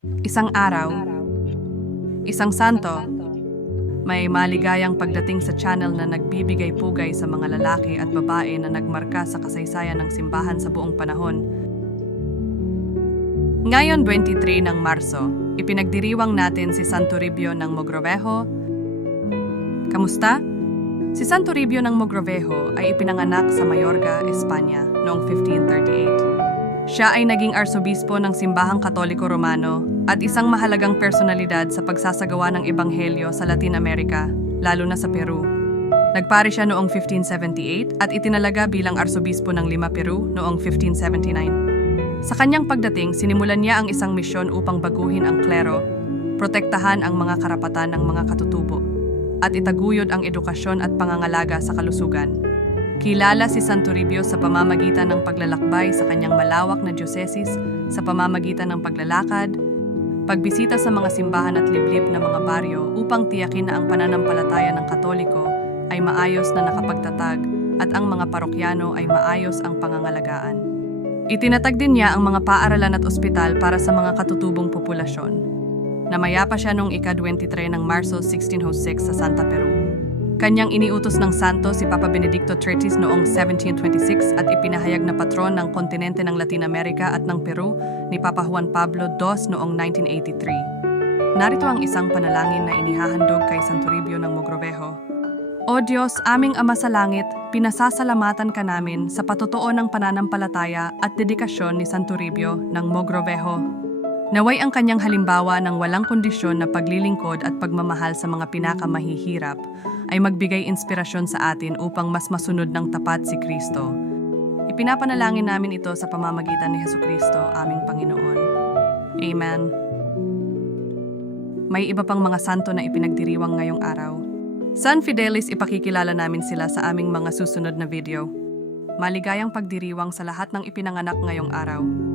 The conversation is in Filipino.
Isang araw, isang santo, may maligayang pagdating sa channel na nagbibigay pugay sa mga lalaki at babae na nagmarka sa kasaysayan ng simbahan sa buong panahon. Ngayon 23 ng Marso, ipinagdiriwang natin si Santo Toribio ng Mogrovejo. Kamusta? Si Santo Toribio ng Mogrovejo ay ipinanganak sa Mayorga, Espanya noong 1538. Siya ay naging arsobispo ng Simbahang Katoliko Romano at isang mahalagang personalidad sa pagsasagawa ng ebanghelyo sa Latin America, lalo na sa Peru. Nagpari siya noong 1578 at itinalaga bilang arsobispo ng Lima, Peru noong 1579. Sa kanyang pagdating, sinimulan niya ang isang misyon upang baguhin ang klero, protektahan ang mga karapatan ng mga katutubo, at itaguyod ang edukasyon at pangangalaga sa kalusugan. Kilala si Santo Toribio sa pamamagitan ng paglalakbay sa kanyang malawak na dioceses, sa pamamagitan ng paglalakad, pagbisita sa mga simbahan at liblib na mga baryo upang tiyakin na ang pananampalataya ng Katoliko ay maayos na nakapagtatag at ang mga parokyano ay maayos ang pangangalagaan. Itinatag din niya ang mga paaralan at ospital para sa mga katutubong populasyon. Namayapa siya noong ika-23 ng Marso 1606 sa Santa Peru. Kanyang iniutos ng santo si Papa Benedicto XIII noong 1726 at ipinahayag na patron ng kontinente ng Latin America at ng Peru ni Papa Juan Pablo II noong 1983. Narito ang isang panalangin na inihahandog kay Santo Toribio ng Mogrovejo. O Diyos, aming Ama sa Langit, pinasasalamatan ka namin sa patotoo ng pananampalataya at dedikasyon ni Santo Toribio ng Mogrovejo. Naway ang kanyang halimbawa ng walang kondisyon na paglilingkod at pagmamahal sa mga pinakamahihirap ay magbigay inspirasyon sa atin upang mas masunod ng tapat si Kristo. Ipinapanalangin namin ito sa pamamagitan ni Jesucristo, aming Panginoon. Amen. May iba pang mga santo na ipinagdiriwang ngayong araw. San Fidelis, ipakikilala namin sila sa aming mga susunod na video. Maligayang pagdiriwang sa lahat ng ipinanganak ngayong araw.